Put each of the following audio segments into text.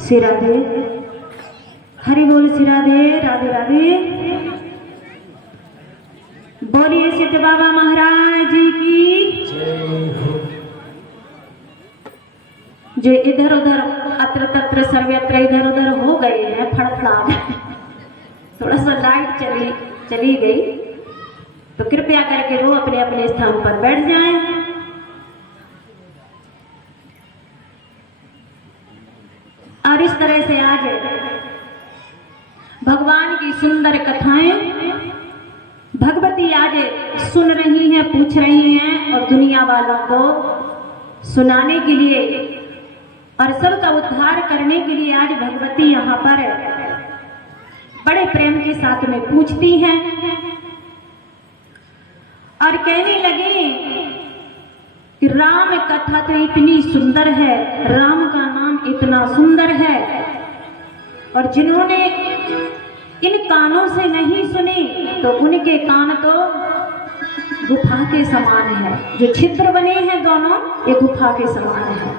श्री राधे हरि बोल। श्री राधे राधे राधे। बोलिए सिद्ध बाबा महाराज की। जो इधर उधर अत्र तत्र सर्वत्र इधर उधर हो गए हैं, फड़फड़ा गए, थोड़ा सा लाइट चली गई तो कृपया करके वो अपने अपने स्थान पर बैठ जाएं। और इस तरह से आज भगवान की सुंदर कथाएं भगवती आज सुन रही हैं, पूछ रही हैं और दुनिया वालों को सुनाने के लिए और सबका उद्धार करने के लिए आज भगवती यहाँ पर बड़े प्रेम के साथ में पूछती हैं और कहने लगी कि राम कथा तो इतनी सुंदर है, राम का नाम इतना सुंदर है, और जिन्होंने इन कानों से नहीं सुनी तो उनके कान तो गुफा के समान है। जो छिद्र बने हैं दोनों, ये गुफा के समान है।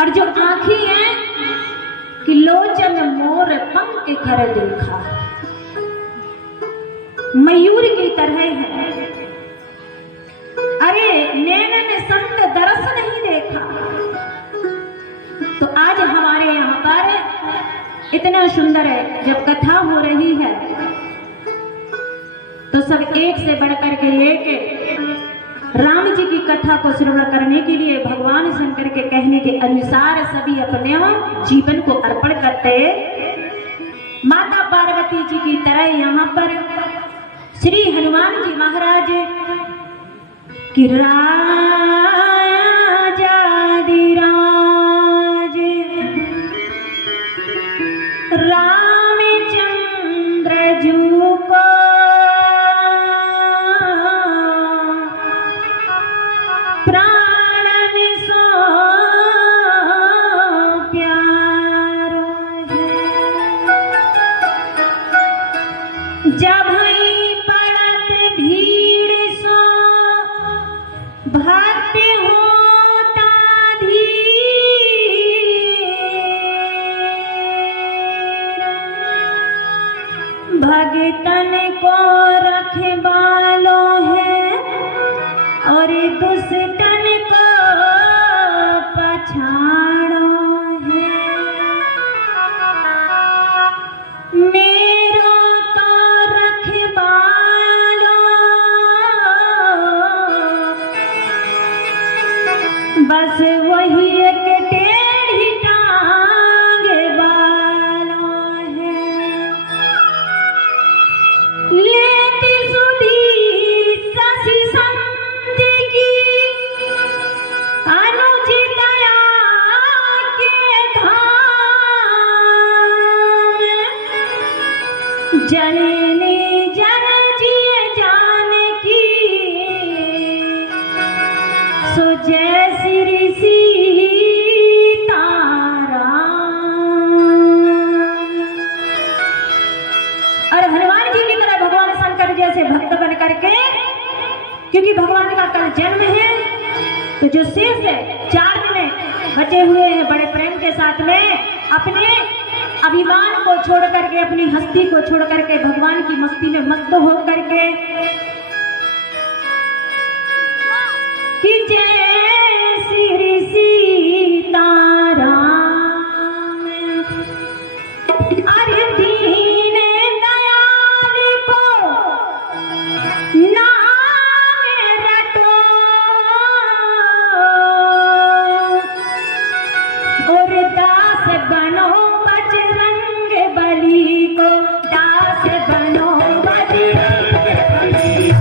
और जो आंखें हैं कि लोचन मोर पंख घर देखा, मयूर की तरह है। अरे नैनन संत दरस नहीं देखा। तो आज हमारे यहाँ पर इतना सुंदर है, जब कथा हो रही है तो सब एक से बढ़कर के एक राम जी की कथा को श्रवण करने के लिए भगवान शंकर के कहने के अनुसार सभी अपने जीवन को अर्पण करते माता पार्वती जी की तरह यहाँ पर श्री हनुमान जी महाराज कि राजाधिराज रामचंद्र जू को प्राण सो प्यारो है। जब पड़त भीड़ सो भक्ति होता धीर, भगतन को रखवालो है और दुष्टन को पछाड़ो है। मेरो तो रखवालो बस वही एक टेढ़ी टांग वाला है। लेती सुधी शशि संत की अनुज दया के धाम, जननी जन जिय जान की सो जय श्री सीताराम। क्योंकि भगवान का कल जन्म है। तो जो शेष है 4 दिन बचे हुए हैं, बड़े प्रेम के साथ में अपने अभिमान को छोड़ करके, अपनी हस्ती को छोड़ करके भगवान की मस्ती में मस्त हो करके कि जय श्री सीताराम अरे दीन दयाल को नाम रटो और दास बनो बजरंग बली को, दास बनो बजरंग बली को।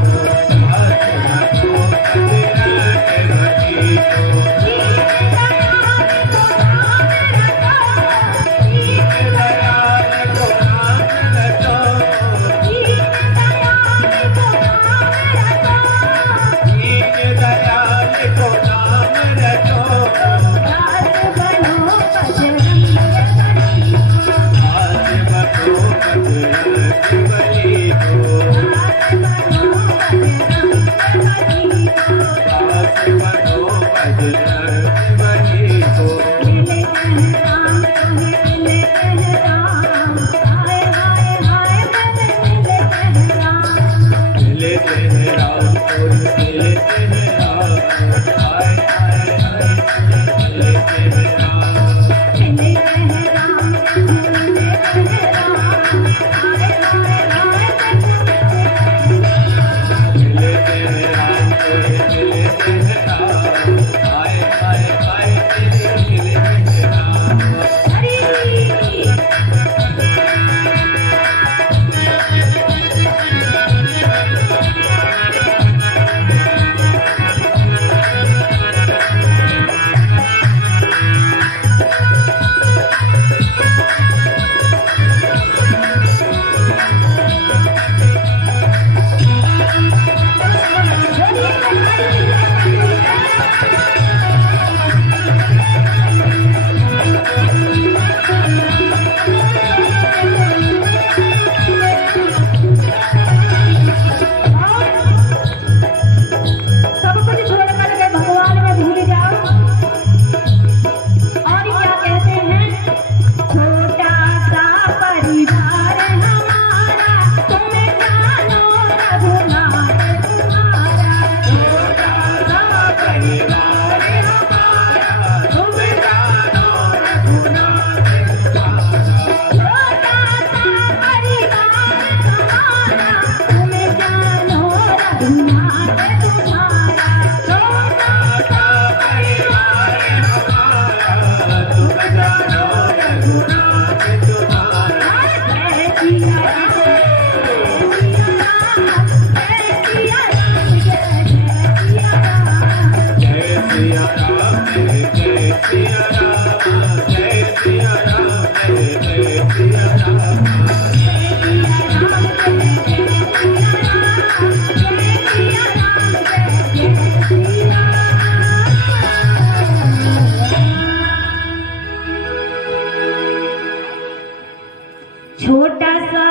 छोटा सा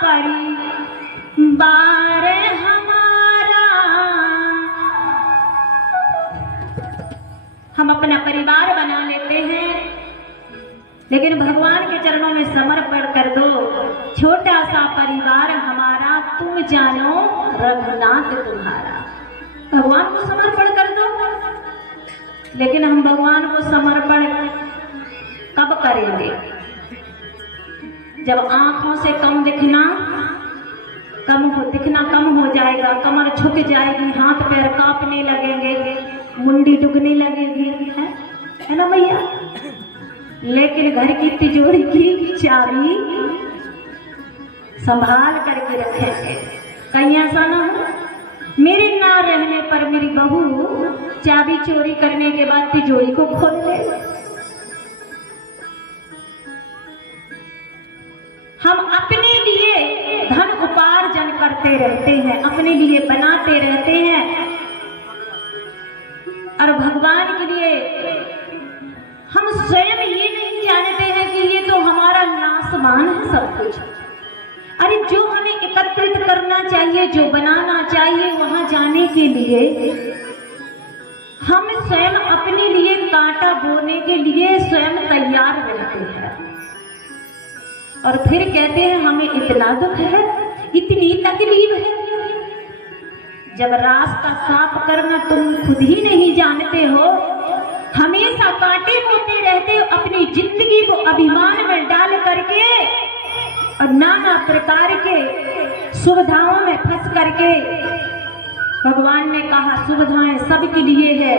परिवार हमारा, हम अपना परिवार बना लेते हैं, लेकिन भगवान के चरणों में समर्पण कर दो। छोटा सा परिवार हमारा, तुम जानो रघुनाथ तुम्हारा। भगवान को समर्पण कर दो, लेकिन हम भगवान को समर्पण कब करेंगे? जब आंखों से कम दिखना कम हो जाएगा, कमर झुक जाएगी, हाथ पैर कांपने लगेंगे, मुंडी डुगने लगेगी, है ना भैया? लेकिन घर की तिजोरी की चाबी संभाल करके रखेंगे। कहीं ऐसा ना हो मेरे ना रहने पर मेरी बहू चाबी चोरी करने के बाद तिजोरी को खोल ले। हम अपने लिए धन उपार्जन करते रहते हैं, अपने लिए बनाते रहते हैं, और भगवान के लिए हम स्वयं ये नहीं जानते हैं कि ये तो हमारा नासमान है सब कुछ। अरे जो हमें एकत्रित करना चाहिए, जो बनाना चाहिए, वहां जाने के लिए हम स्वयं अपने लिए कांटा बोने के लिए स्वयं तैयार रहते हैं। और फिर कहते हैं हमें इतना दुख है, इतनी तकलीफ है। जब रास्ता साफ करना तुम खुद ही नहीं जानते हो, हमेशा कांटे बोते रहते हो, अपनी जिंदगी को अभिमान में डाल करके और नाना प्रकार के सुविधाओं में फंस करके। भगवान ने कहा सुविधाएं सबके लिए है।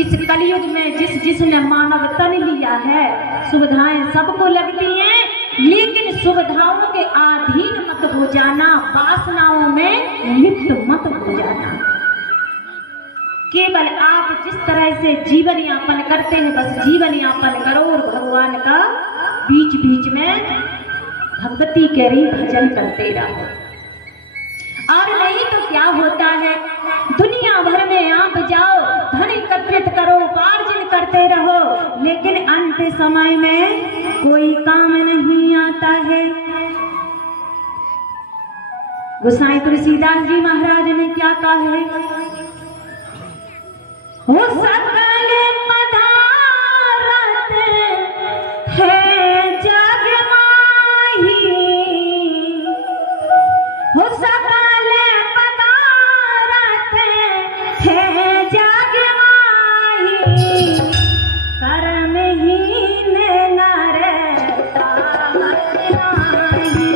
इस कलयुग में जिसने मानव तन लिया है, सुविधाएं सबको लगती हैं, लेकिन सुविधाओं के अधीन मत हो जाना, वासनाओं में लिप्त मत हो जाना। केवल आप जिस तरह से जीवन यापन करते हैं, बस जीवन यापन करो और भगवान का बीच बीच में भगवती करी भजन करते रहो। और नहीं तो क्या होता है, दुनिया भर में आप जाओ, धन एकत्रित करो, उपार्जन करते रहो, लेकिन अंत समय में कोई काम नहीं आता है। गोसाई तुलसीदास जी महाराज ने क्या कहा है, हो सकल पदार्थ है जग माही, हो सकल पदार्थ है जग माही, कर्महीन नर तामत नाही।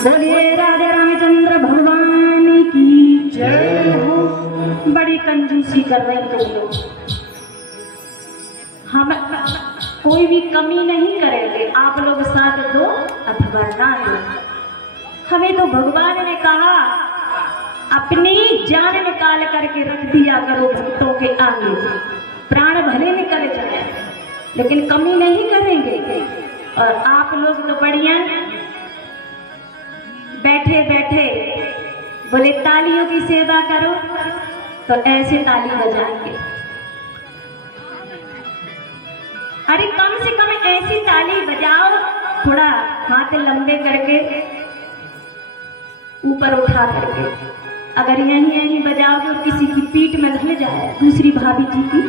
बोलिए राधे रामचंद्र भगवान की जय हो। बड़ी कंजूसी कर रहे हैं तुम लोग, हम कोई भी कमी नहीं करेंगे, आप लोग साथ दो अथवा ना दो। हमें तो भगवान ने कहा अपनी जान निकाल करके रख दिया करो भक्तों के आगे, प्राण भले निकल जाए लेकिन कमी नहीं करेंगे। और आप लोग तो बढ़िया बैठे बैठे बोले तालियों की सेवा करो, तो ऐसे ताली बजाएंगे। अरे कम से कम ऐसी ताली बजाओ, थोड़ा हाथ लंबे करके ऊपर उठा करके। अगर यहीं यहीं बजाओगे और किसी की पीठ में घल जाए दूसरी भाभी जी की,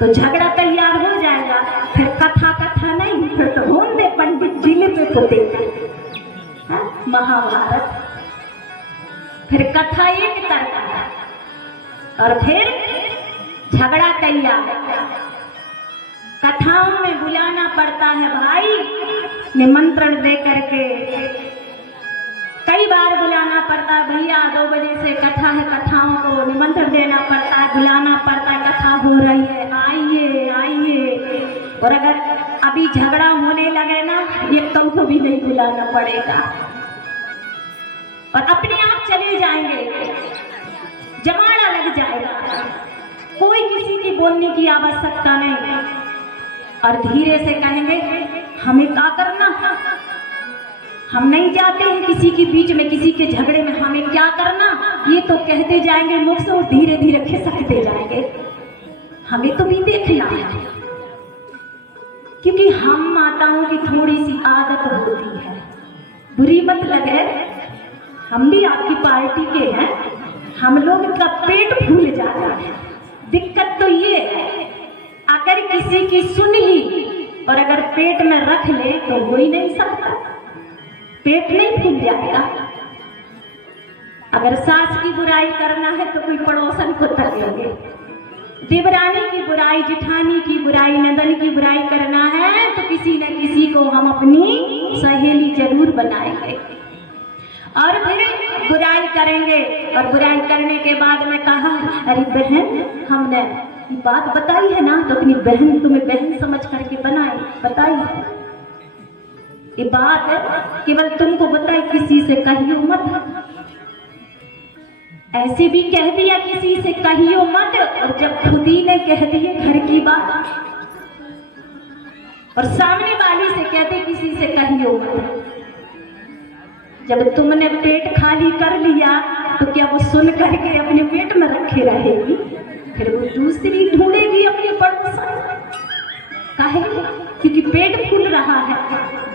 तो झगड़ा तैयार हो जाएगा। फिर कथा कथा नहीं, फिर तो होन दे पंडित जिले पे को देगा महाभारत। फिर कथा एक तरफ और फिर झगड़ा तैयार। कथाओं में बुलाना पड़ता है भाई, निमंत्रण दे करके। कई बार बुलाना पड़ता है, भैया 2 बजे से कथा है, कथाओं को निमंत्रण देना पड़ता है, बुलाना पड़ता है, कथा हो रही है, आइए आइए। और अगर अभी झगड़ा होने लगे ना, ये तुमको भी नहीं बुलाना पड़ेगा और अपने आप चले जाएंगे, जमाना लग जाएगा। कोई किसी की बोलने की आवश्यकता नहीं। और धीरे से कहेंगे हमें क्या करना, हम नहीं जाते हैं किसी के बीच में, किसी के झगड़े में, हमें क्या करना। ये तो कहते जाएंगे मुख से और धीरे धीरे खिसकते जाएंगे। हमें तो भी देखना है, क्योंकि हम माताओं की थोड़ी सी आदत होती है। बुरी मत लगे, हम भी आपकी पार्टी के हैं, हम लोग का पेट फूल जाता है। दिक्कत तो ये है, अगर किसी की सुन ली और अगर पेट में रख ले तो हो ही नहीं सकता, पेट नहीं फूल जाएगा। अगर सास की बुराई करना है तो कोई पड़ोसन को तकेंगे, देवरानी की बुराई, जेठानी की बुराई, नंदन की बुराई करना है तो किसी न किसी को हम अपनी सहेली जरूर बनाएंगे और फिर बुराई करेंगे। और बुराई करने के बाद में कहा, अरे बहन हमने ये बात बताई है ना, तो अपनी बहन तुम्हें बहन समझ करके बताई है। ये बात केवल तुमको बताई, किसी से कहियो मत। ऐसे भी कह दिया किसी से कहियो मत, और जब खुद ही ने कह दिए घर की बात और सामने वाली से कहते किसी से कहियो मत। जब तुमने पेट खाली कर लिया तो क्या वो सुन करके अपने पेट में रखे रहेगी, फिर वो दूसरी ढूंढेगी अपने पड़ोसन। काहे? क्योंकि पेट फूल रहा है,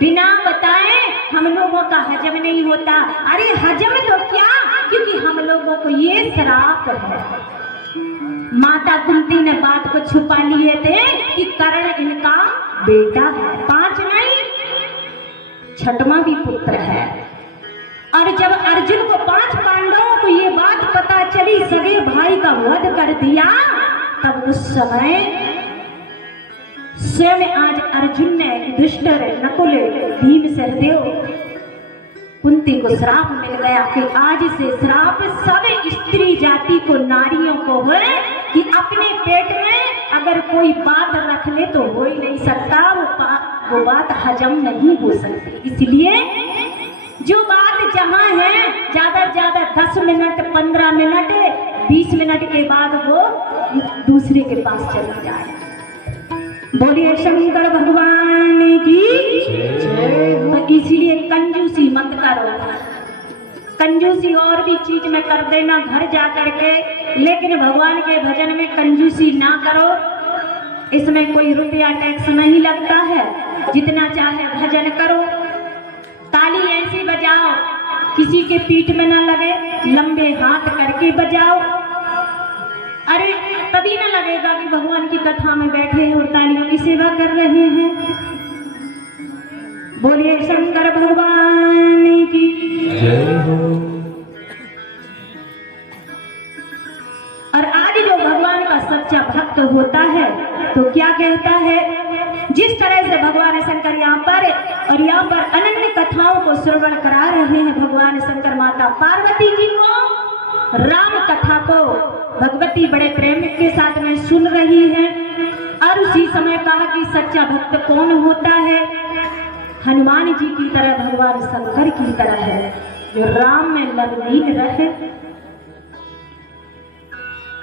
बिना बताए हम लोगों का हजम नहीं होता। अरे हजम तो क्या, क्योंकि हम लोगों को ये श्राप है। माता कुंती ने बात को छुपा लिए थे कि कर्ण इनका बेटा है, 5 नहीं 6वां भी पुत्र है। और जब अर्जुन को 5 पांडवों को ये बात पता चली, सगे भाई का वध कर दिया, तब उस समय स्वयं आज अर्जुन ने युधिष्ठिर, नकुल, भीम, सहदेव, कुंती को श्राप मिल गया कि आज से श्राप सब स्त्री जाति को, नारियों को है कि अपने पेट में अगर कोई बात रख ले तो हो ही नहीं सकता, वो बात हजम नहीं हो सकती। इसलिए जो बात जहां है ज्यादा से ज्यादा 10 मिनट, 15 मिनट, 20 मिनट के बाद वो दूसरे के पास चली जाए। बोलिए शंकर भगवान की। तो इसीलिए कंजूसी मत करो। कंजूसी और भी चीज में कर देना घर जा करके, लेकिन भगवान के भजन में कंजूसी ना करो। इसमें कोई रुपया टैक्स नहीं लगता है, जितना चाहे भजन करो। ताली ऐसी बजाओ किसी के पीठ में ना लगे, लंबे हाथ करके बजाओ। अरे तभी ना लगेगा कि भगवान की कथा में बैठे हैं और तालियों की सेवा कर रहे हैं। बोलिए शंकर भगवान की जय हो। और आज जो भगवान का सच्चा भक्त होता है तो क्या कहता है, जिस तरह से भगवान शंकर यहाँ पर अनन्य कथाओं को श्रवण करा रहे हैं। भगवान शंकर माता पार्वती जी को राम कथा को भगवती बड़े प्रेम के साथ में सुन रही है। और उसी समय कहा कि सच्चा भक्त कौन होता है, हनुमान जी की तरह, भगवान शंकर की तरह है, जो राम में लवलीन रहे।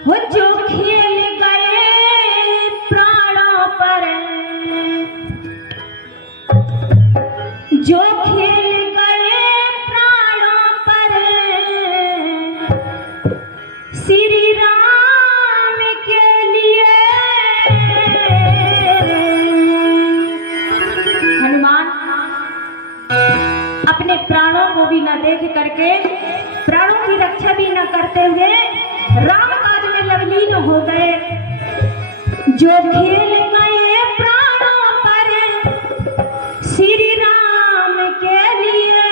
वो जो खेल गए प्राणों पर, जो खेल गए प्राणों पर, श्री राम करते हुए राम काज में लवलीन हो गए। जो खेल गए प्राणों पर श्री राम के लिए।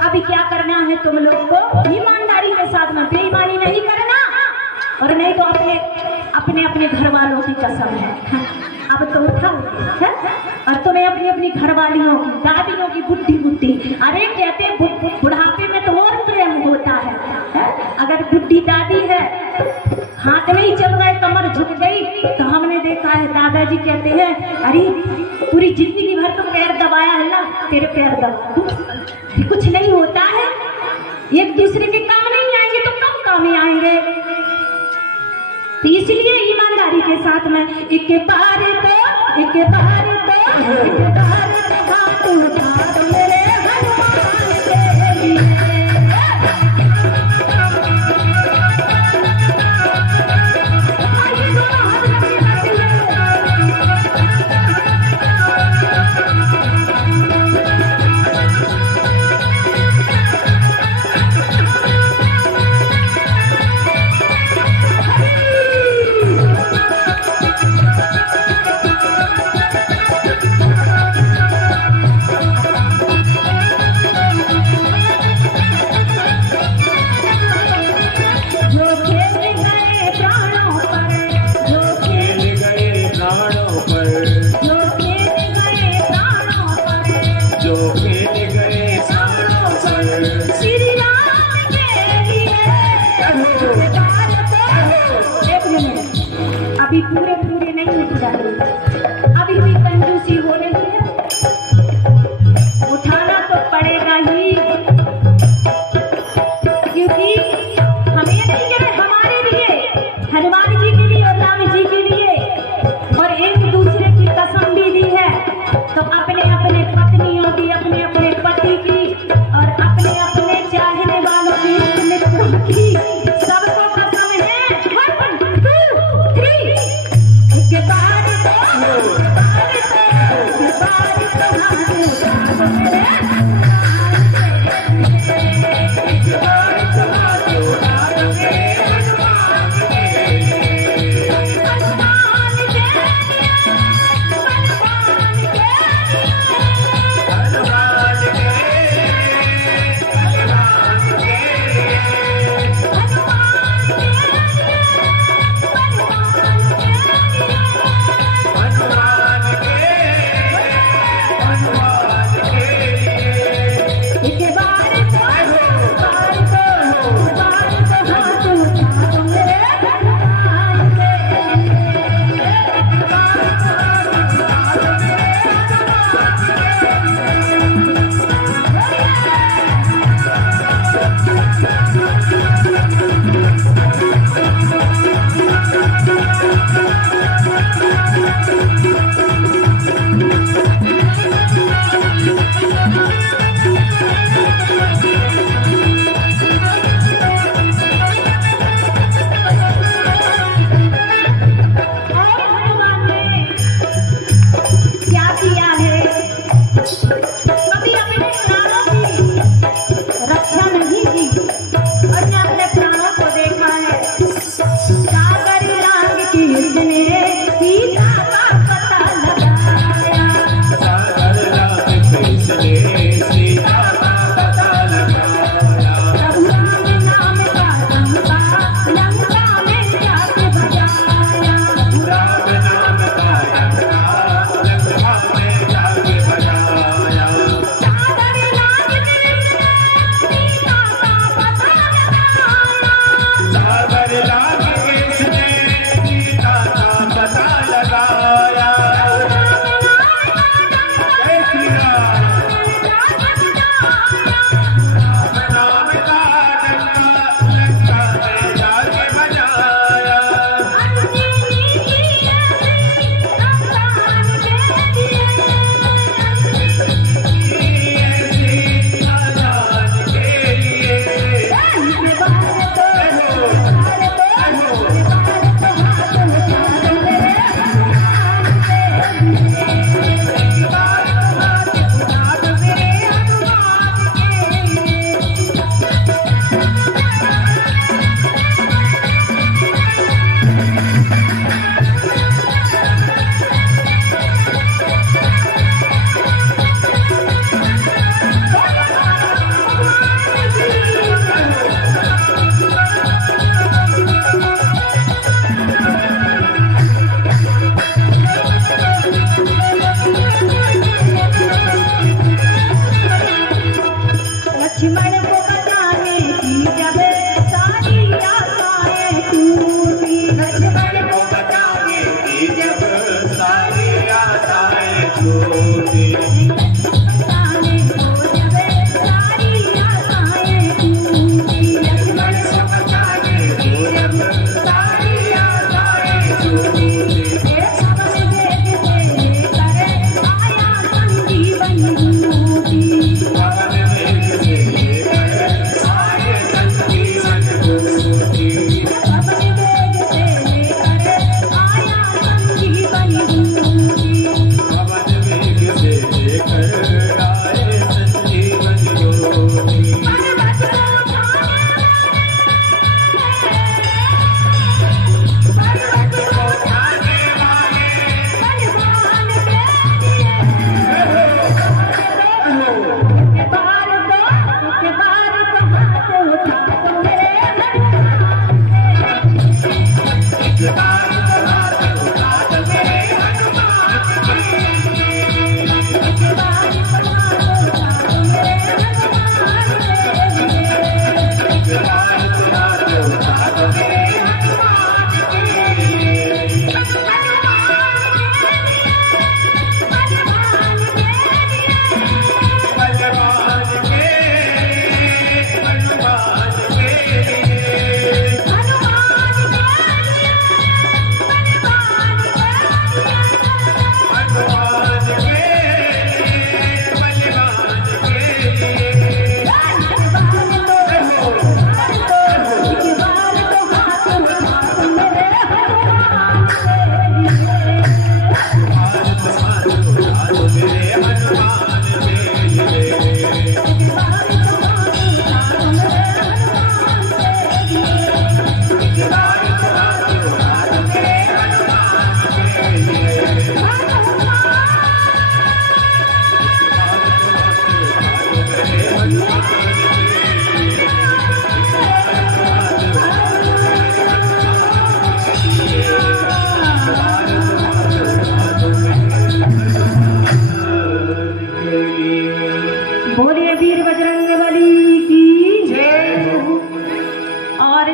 अभी क्या करना है तुम लोग को? ईमानदारी के साथ में, बेईमानी नहीं करना, और नहीं तो अपने अपने अपने घर वालों की कसम है। अब तो उठाओगे और तुम्हें अपनी अपनी घरवालियों की, दादियों की बुद्धि बुद्धि। अरे कहते बुढ़ापे में तो और प्रेम होता है? अगर बुढ़ी दादी है, हाथ नहीं चल रहा है, कमर झुक गई, तो हमने देखा है दादाजी कहते हैं अरे पूरी जिंदगी भर तो पैर दबाया है ना, तेरे पैर दबा दूं। कुछ नहीं होता है, एक दूसरे के काम नहीं आएंगे तो कम काम ही आएंगे। तो इसलिए ईमानदारी के साथ में एक बार हाथ उठा दो मेरे हनुमान के लिए। अभी पूरे नहीं उठ रहे, अभी भी कंजूसी हो रही है, उठाना तो पड़ेगा ही, क्योंकि हमें नहीं कह रहे, हमारे लिए, हनुमान जी के लिए और राम जी के लिए, और एक दूसरे की कसम भी दी है। तो अपने अपने पत्नियों की, अपने अपने पति की, और अपने अपने चाहने वालों की, मित्रों की, सबको कसम है। 1 2 3 के बार हनुमान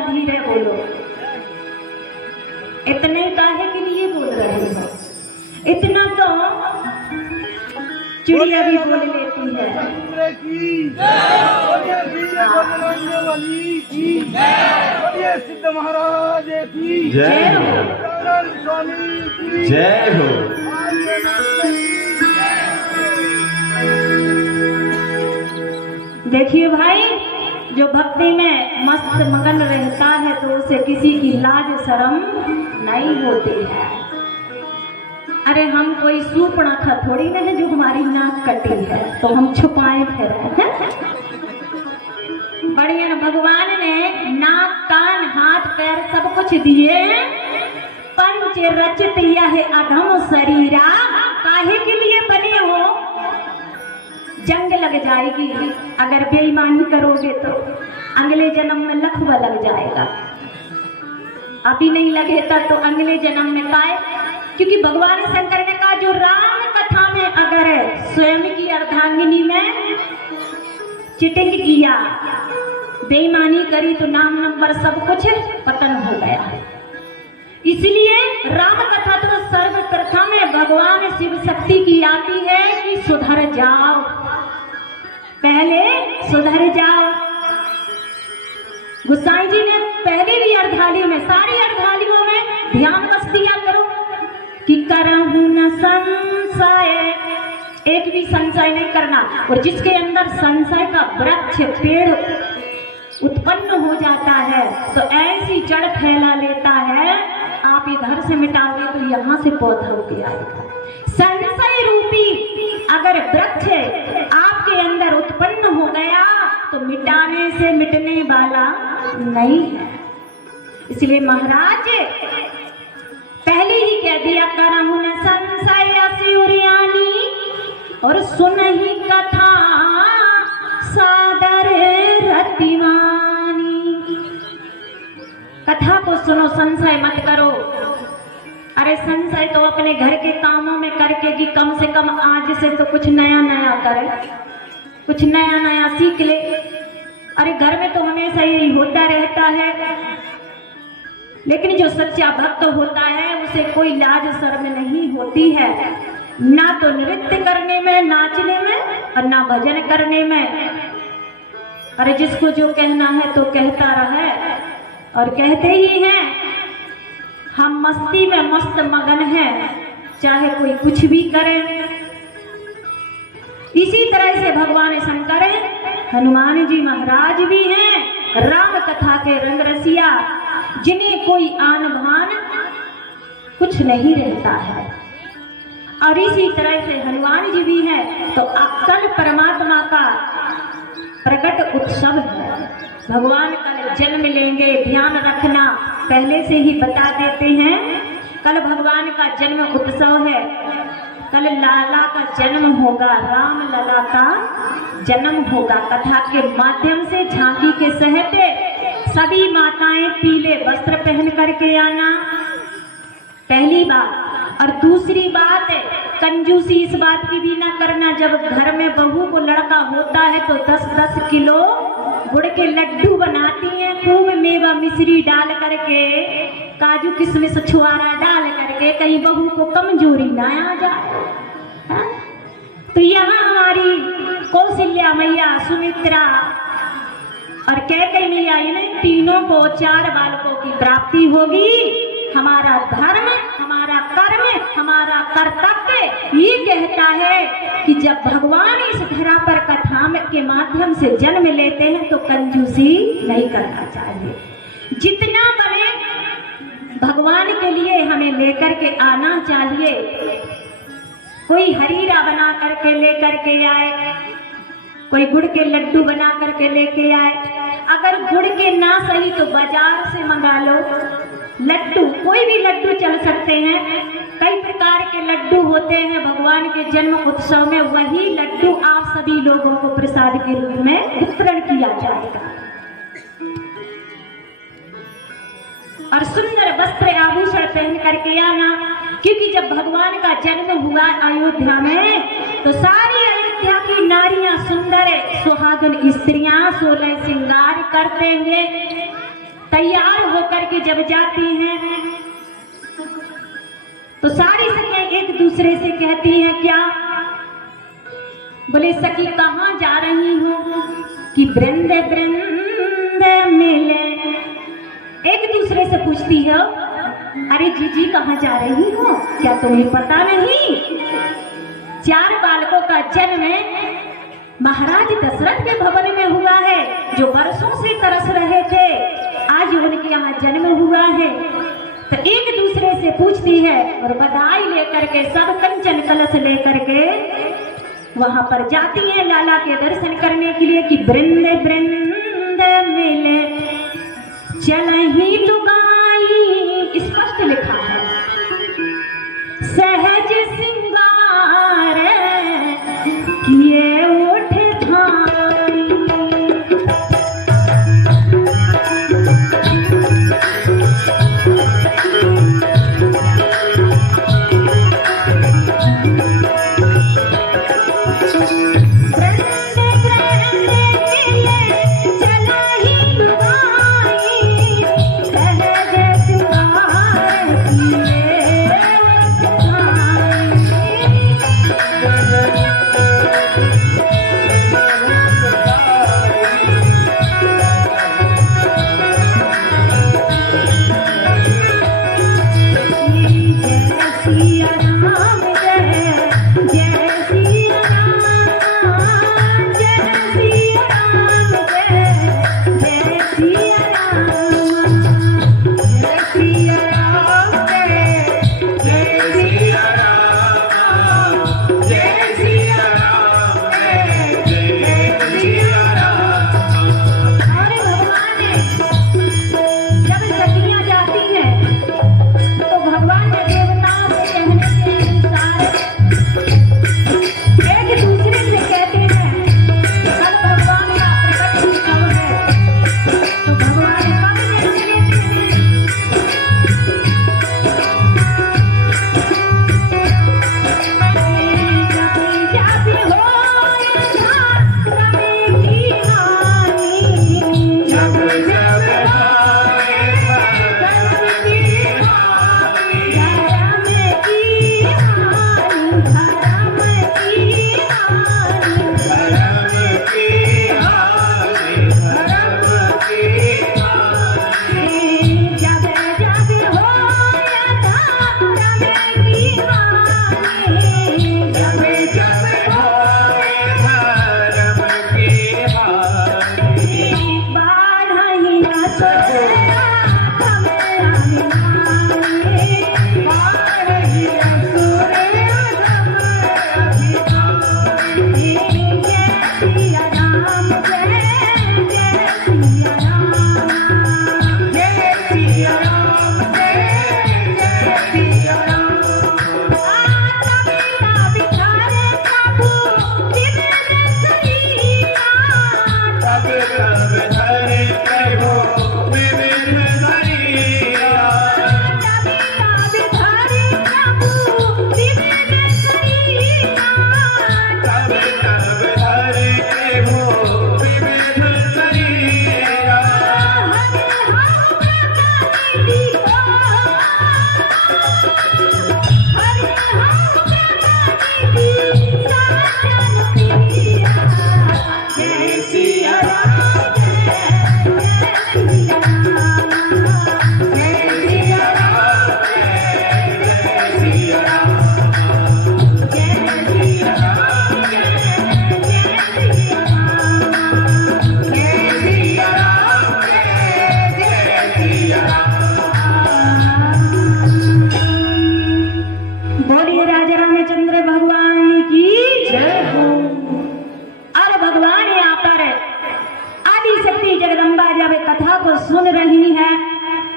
धीरे बोलो। इतने काहे के लिए बोल रहे हो? इतना तो चिड़िया भी बोल लेती है। सिद्ध महाराज की जय हो। जय हो। देखिए भाई, जो भक्ति में मस्त मगन रहता है तो उसे किसी की लाज शर्म नहीं होती है। अरे हम कोई सूर्पणखा थोड़ी ना है जो हमारी नाक कटी है तो हम छुपाए फिर। बढ़िया भगवान ने नाक कान हाथ पैर सब कुछ दिए। पंच रचित यह अधम शरीरा, काहे के लिए बने हो? जंग लग जाएगी अगर बेईमानी करोगे तो, अगले जन्म में लखवा लग जाएगा। अभी नहीं लगेगा तो अगले जन्म में पाए। क्योंकि भगवान शंकर ने कहा जो राम कथा में अगर स्वयं की अर्धांगिनी में चिटिंग किया, बेईमानी करी तो नाम नंबर सब कुछ पतन हो गया। इसलिए राम कथा तो सर्वप्रथम भगवान शिव शक्ति की आती है कि सुधर जाओ, पहले सुधर जाओ। गोसाई जी ने पहले भी अर्धाली में, सारी अर्धालियों में ध्यान बस दिया करो कि करहूं न संशय, एक भी संशय नहीं करना। और जिसके अंदर संशय का वृक्ष पेड़ उत्पन्न हो जाता है तो ऐसी जड़ फैला लेता है, आप इधर से मिटाओगे तो यहाँ से पौधा उग आएगा। संशय रूपी अगर वृक्ष आपके अंदर उत्पन्न हो गया तो मिटाने से मिटने वाला नहीं है। इसलिए महाराज पहले ही कह दिया करहूं न संशय सिउरियानी, और सुन ही कथा सादर रतिवानी। कथा को सुनो, संशय मत करो। अरे संशय तो अपने घर के कामों में करके कि कम से कम आज से तो कुछ नया नया करे, कुछ नया नया सीख ले। अरे घर में तो हमेशा यही होता रहता है, लेकिन जो सच्चा भक्त होता है उसे कोई लाज शर्म नहीं होती है, ना तो नृत्य करने में, नाचने में, और ना भजन करने में। अरे जिसको जो कहना है तो कहता रहे, और कहते ही हैं हम मस्ती में मस्त मगन हैं, चाहे कोई कुछ भी करे। इसी तरह से भगवान शंकर हनुमान जी महाराज भी हैं, राम कथा के रंग रसिया, जिन्हें कोई आन भान कुछ नहीं रहता है। और इसी तरह से हनुमान जी भी हैं। तो कल परमात्मा का प्रकट उत्सव है, भगवान कल जन्म लेंगे, ध्यान रखना, पहले से ही बता देते हैं। कल भगवान का जन्म उत्सव है, कल लाला का जन्म होगा, राम लला का जन्म होगा। कथा के माध्यम से झांकी के सहते सभी माताएं पीले वस्त्र पहन करके आना, पहली बात। और दूसरी बात है कंजूसी इस बात की भी ना करना, जब घर में बहू को लड़का होता है तो 10-10 किलो गुड़ के लड्डू बनाती हैं, खूब मेवा मिश्री डाल करके, काजू किशमिश छुआरा डाल करके, कहीं बहू को कमजोरी ना आ जाए। हा? तो यहाँ हमारी कौशल्या मैया, सुमित्रा और कैकेयी मैया, इन्हें तीनों को 4 बालकों की प्राप्ति होगी। हमारा धर्म, हमारा कर्म, हमारा कर्तव्य ये कहता है कि जब भगवान इस धरा पर कथा के माध्यम से जन्म लेते हैं तो कंजूसी नहीं करना चाहिए। जितना बने भगवान के लिए हमें लेकर के आना चाहिए। कोई हरीरा बना करके लेकर के आए, कोई गुड़ के लड्डू बना करके लेके आए। अगर गुड़ के ना सही तो बाजार से मंगा लो लड्डू, कोई भी लड्डू चल सकते हैं। कई प्रकार के लड्डू होते हैं भगवान के जन्म उत्सव में, वही लड्डू आप सभी लोगों को प्रसाद के रूप में वितरण किया जाएगा। और सुंदर वस्त्र आभूषण पहन करके आना, क्योंकि जब भगवान का जन्म हुआ अयोध्या में तो सारी अयोध्या की नारियां, सुंदर सुहागन स्त्रियां 16 श्रृंगार करते हुए तैयार होकर के जब जाती हैं तो सारी सखियां एक दूसरे से कहती हैं क्या? बोले सखी कहाँ जा रही हो? कि वृंद वृंद मिले। एक दूसरे से पूछती है अरे जीजी कहाँ जा रही हो? क्या तुम्हें पता नहीं 4 बालकों का जन्म महाराज दशरथ के भवन में हुआ है, जो वर्षों से तरस रहे थे, आज उनके यहाँ जन्म हुआ है। तो एक दूसरे से पूछती है और बधाई लेकर के सब कंचन कलश लेकर के वहां पर जाती है लाला के दर्शन करने के लिए। कि वृंद वृंद मिले चलही लुगाई, स्पष्ट लिखा है, सहज सिंगार किए उठे भाई।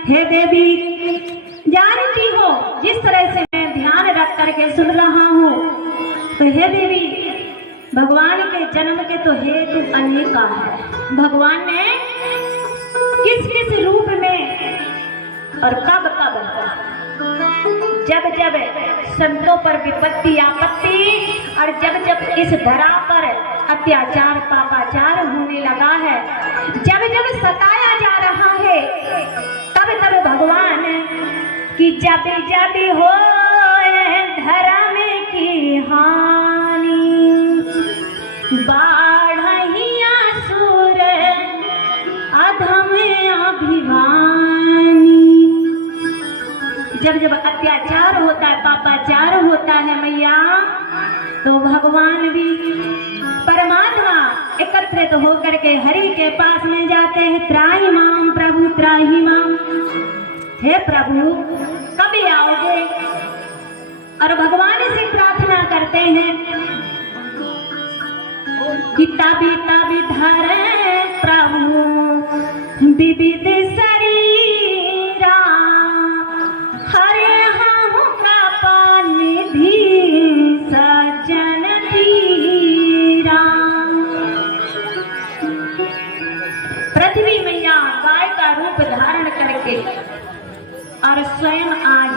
हे देवी, जानती हो जिस तरह से मैं ध्यान रख करके सुन रहा हूँ, तो हे देवी भगवान के जन्म के तो हेतु अनेका है। भगवान ने किस किस रूप में और कब कब, जब जब संतों पर विपत्ति आपत्ति और जब जब इस धरा पर अत्याचार पापाचार होने लगा है, जब जब सताया जा रहा है, आगे तब तब भगवान कि जब जब हो धर्म की हानि बाढ़िया सुर अधम अभिमानी। जब जब अत्याचार होता है, पापाचार होता है मैया, तो भगवान भी परमात्मा एकत्रित होकर के हरि के पास में जाते हैं। त्राहि माम प्रभु त्राहि माम, हे प्रभु कभी आओगे? और भगवान से प्रार्थना करते हैं कि तभी तभी धरे प्रभु विविध शरीरा हरे हम का निधि सज्जन धीरा। पृथ्वी मैया गाय का रूप धारण करके और स्वयं आज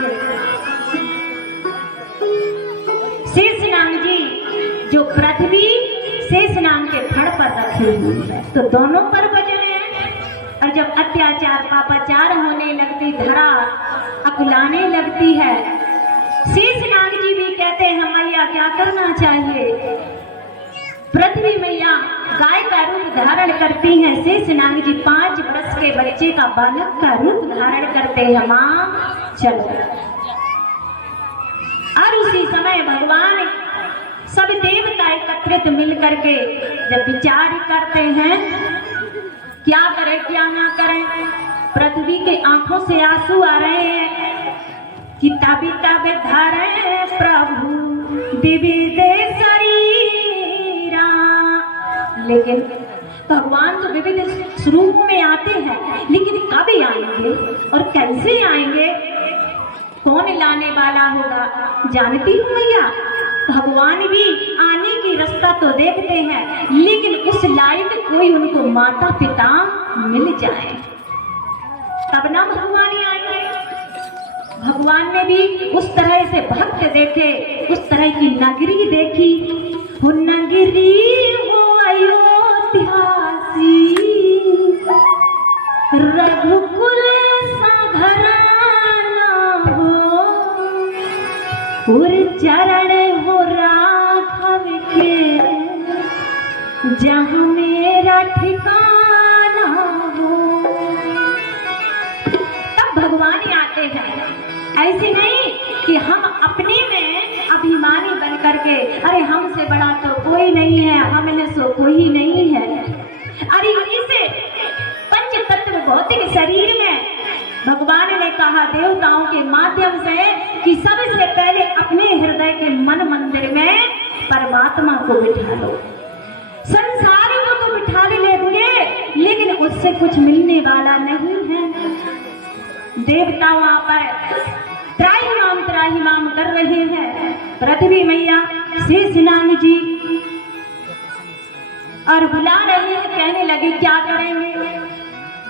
शेषनाग जी जो पृथ्वी शेषनाग के फड़ पर रखी हुई है, तो दोनों पर वजन है। और जब अत्याचार पापाचार होने लगती, धरा अकुलाने लगती है, शेषनाग जी भी कहते हैं मैया क्या करना चाहिए? पृथ्वी मैया गाय का रूप धारण करती हैं, शेषनाग जी 5 वर्ष के बच्चे का बालक का रूप धारण करते हैं। मां चलो। और उसी समय भगवान सब देवता एकत्रित मिल करके जब विचार करते हैं क्या करें क्या ना करें, पृथ्वी के आंखों से आंसू आ रहे हैं कि तभी तभी धरे प्रभु विविध शरीरा। लेकिन भगवान तो विविध स्वरूप में आते हैं, लेकिन कब आएंगे और कैसे आएंगे, कौन लाने वाला होगा? जानती हूँ मैया, भगवान भी आने की रास्ता तो देखते हैं, लेकिन उस लायक कोई उनको माता पिता मिल जाए तब ना भगवान आएंगे। भगवान ने भी उस तरह से भक्त देखे, उस तरह की नगरी देखी। हो नगरी हो अयोध्यासी रघुकुल साधराना हो, और चरण हो राघव के जहाँ मेरा ठिकाना हो। तब भगवान आते हैं, ऐसे नहीं कि हम अपने में अभिमानी बन करके अरे हमसे बड़ा तो कोई नहीं है, हमें सो कोई नहीं है। अरे इसे पंच तत्व भौतिक शरीर में भगवान ने कहा देवताओं के माध्यम से कि सबसे पहले अपने हृदय के मन मंदिर में परमात्मा को बिठा लो। संसार को तो बिठा लेंगे, लेकिन उससे कुछ मिलने वाला नहीं है। देवता वहां पर त्राहि माम कर रहे हैं, पृथ्वी मैया शेषनाग जी और बुला रहे हैं, कहने लगे क्या करेंगे?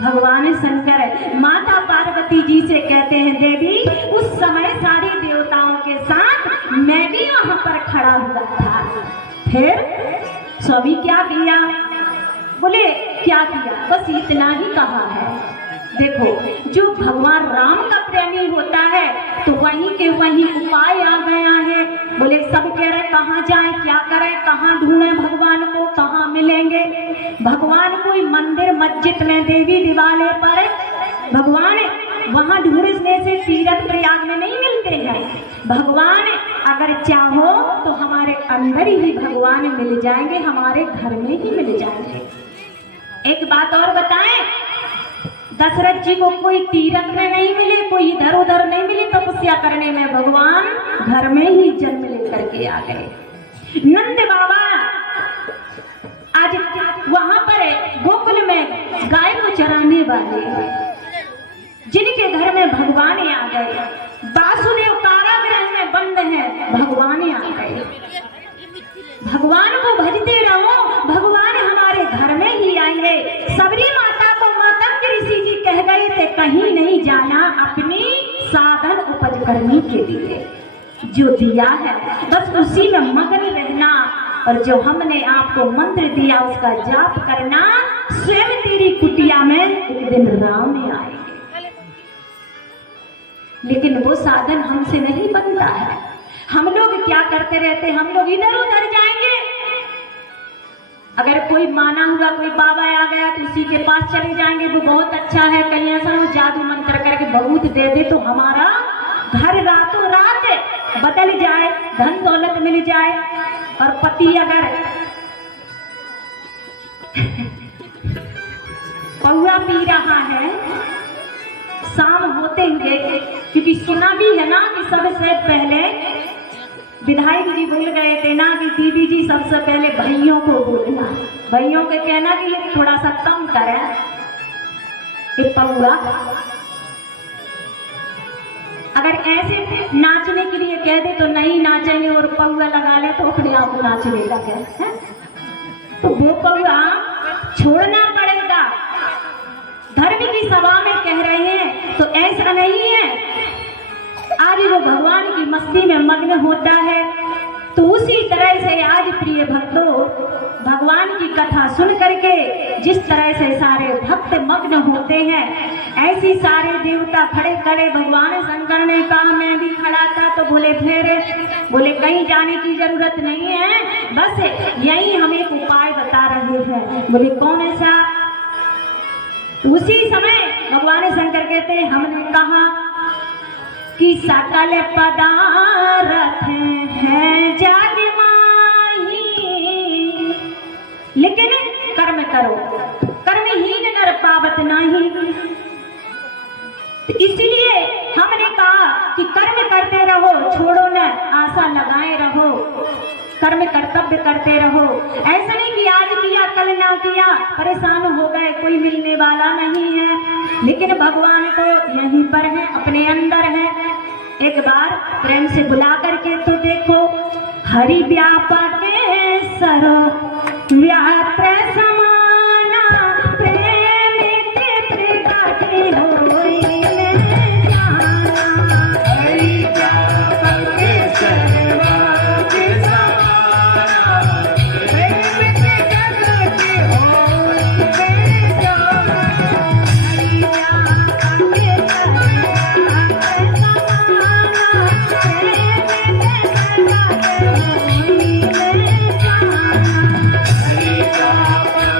भगवान शंकर माता पार्वती जी से कहते हैं देवी उस समय सारे देवताओं के साथ मैं भी वहां पर खड़ा हुआ था। फिर स्वामी क्या किया? बोले क्या किया? बस इतना ही कहा है। देखो जो भगवान राम का प्रेमी होता है तो वहीं के वहीं उपाय आ गया है। बोले सब कह रहे कहाँ जाए, क्या करें, कहाँ ढूंढे भगवान को, कहाँ मिलेंगे? भगवान कोई मंदिर मस्जिद में देवी दिवाले पर भगवान वहां ढूंढने से तीर्थ प्रयाग में नहीं मिलते हैं। भगवान अगर चाहो तो हमारे अंदर ही भगवान मिल जाएंगे, हमारे घर में ही मिल जाएंगे। एक बात और बताएं, दशरथ जी को कोई तीर्थ में नहीं मिले, कोई इधर उधर नहीं मिले तपस्या करने में, भगवान घर में ही जन्म लेकर के आ गए। नंद बाबा आज वहां पर गोकुल में गाय को चराने वाले जिनके घर में भगवान आ गए, वासुदेव कारागृह में बंद है, भगवान आ गए। भगवान को भजते रहो, भगवान हमारे घर में ही आएंगे। सबरी माता को मातंग ऋषि जी कह गए थे कहीं नहीं जाना, अपनी साधन उपज करने के लिए जो दिया है बस उसी में मगन रहना, और जो हमने आपको मंत्र दिया उसका जाप करना, स्वयं तेरी कुटिया में एक दिन राम आएंगे। लेकिन वो साधन हमसे नहीं बनता है। हम लोग क्या करते रहते, हम लोग इधर उधर जाएंगे। अगर कोई माना हुआ कोई बाबा आ गया तो उसी के पास चले जाएंगे, वो बहुत अच्छा है, कहीं ऐसा हो जादू मंत्र करके बहुत दे दे तो हमारा घर रातों रात बदल जाए, धन दौलत मिल जाए। और पति अगर पौआ पी रहा है शाम होते हुए, क्योंकि सुना भी है ना कि सबसे पहले विधायक जी बोल गए थे ना कि दीदी जी सबसे पहले भाइयों को बोलना, भाइयों के कहना कि ये थोड़ा सा कम करें ये पौआ। अगर ऐसे नाचने के लिए कह दे तो नहीं नाचेंगे और पौआ लगा ले तो अपने आप नाचने लगे, तो वो पौआ छोड़ना पड़ेगा। धर्म की सभा में कह रहे हैं तो ऐसा नहीं है। आज जो भगवान की मस्ती में मग्न होता है तो उसी तरह से आज प्रिय भक्तों भगवान की कथा सुन करके जिस तरह से सारे भक्त मग्न होते हैं, ऐसी सारे देवता खड़े खड़े। भगवान शंकर ने कहा मैं भी खड़ा था तो बोले फिर बोले कहीं जाने की जरूरत नहीं है, बस यही हम एक उपाय बता रहे हैं। बोले कौन ऐसा? उसी समय भगवान शंकर कहते हमने कहा कि सकल पदार्थ है जग माही, लेकिन कर्म करो, कर्महीन नर पावत नहीं। तो इसलिए हमने कहा कि कर्म करते रहो, छोड़ो न आशा लगाए रहो, कर्म कर्तव्य करते रहो। ऐसा नहीं कि आज किया कल ना किया परेशान हो गए, कोई मिलने वाला नहीं है। लेकिन भगवान तो यहीं पर है, अपने अंदर है। एक बार प्रेम से बुला करके तो देखो, हरि व्यापक सरो व्यात्र समाना प्रेमित प्रगति होई में जाना। हरि व्यापक सर्वांग समाना प्रेमित प्रगति होई में जाना। हरि व्यापक सर्वांग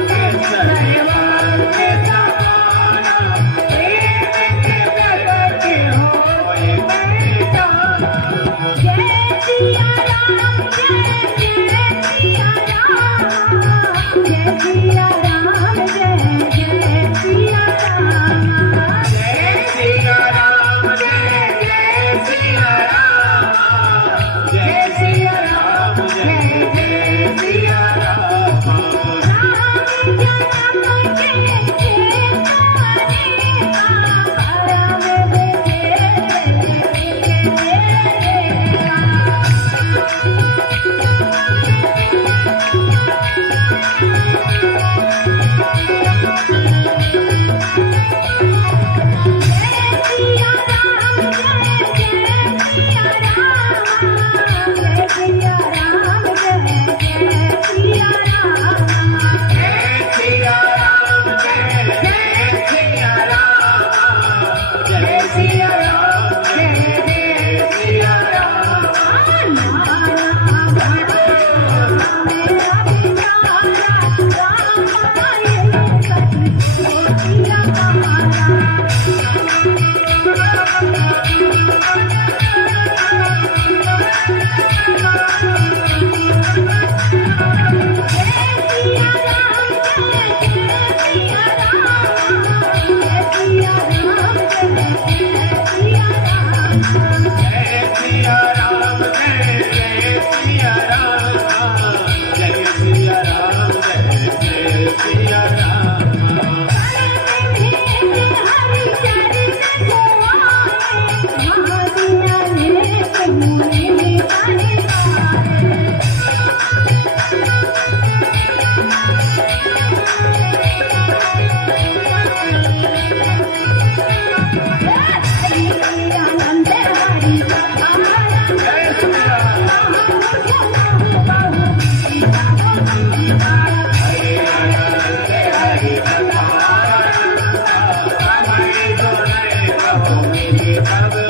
have